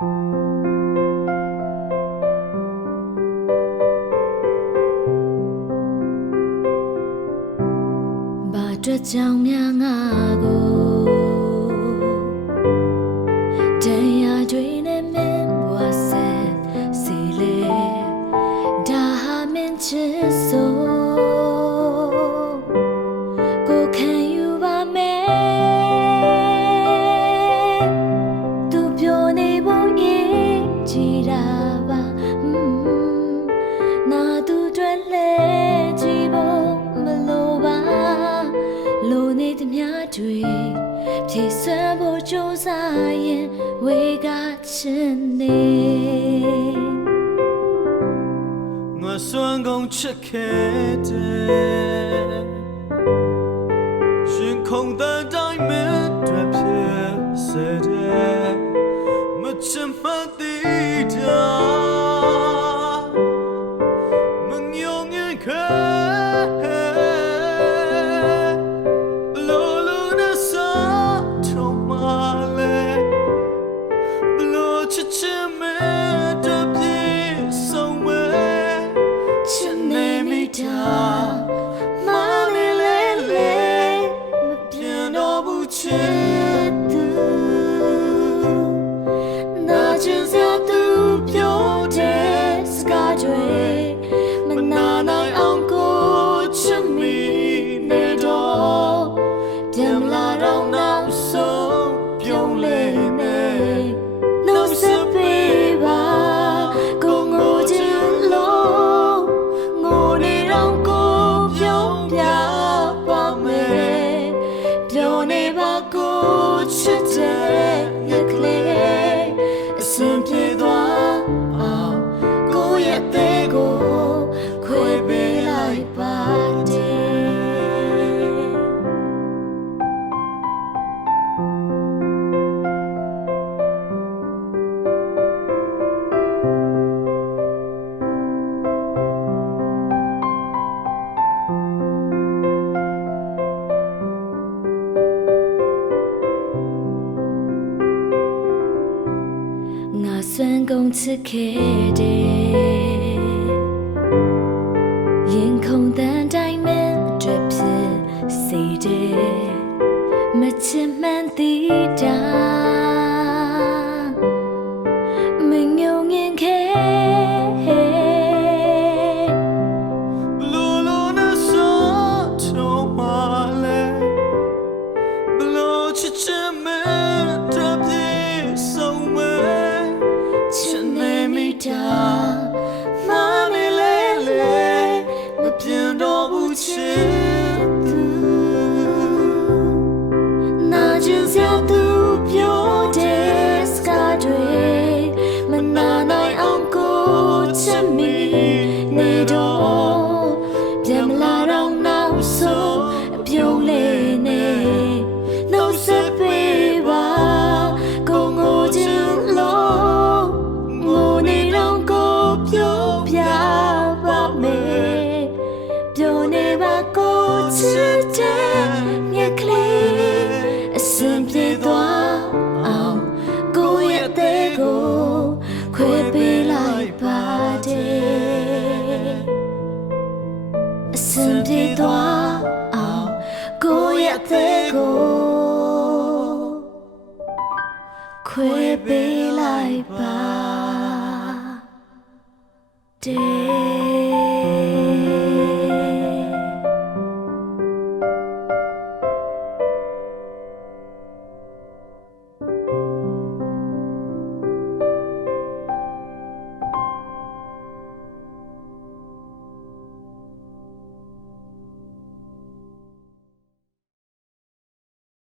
အတွက်ကြောင့်များငါကိုတရားတွေနဲ့မင်းဘဝဆက်စီလေဒါဟာမင်းချစ်ဆိုကိုခံယူပါမယ်သူပြောနေဖို့ရေးကြည်တာပါနာသူတွေလဲကြည့်ဖို့မလိုပါလိုနေသမျှတွေဖြည့်စွမ်းဖို့ကြိုးစားရင်ဝေကချင်နေငါစွမ်းကုန်ချစ်ခဲ့တယ်ရှင်ခုန်တဲ့တိုင်းမဲ့တွေဖြစ်စေတယ်မချင်မသေးတာမငြုံငယ်ခဲစွမ်းကုန်ချစ်ခဲ့တယ်ရင်ခုန်တန်တိုင်းမဲ့တွေဖြစ်စေတယ်မချစ်မှန်သေးတာမငြုံငင်ခဲ့ခွေပေးလိုက်ပါတဲ့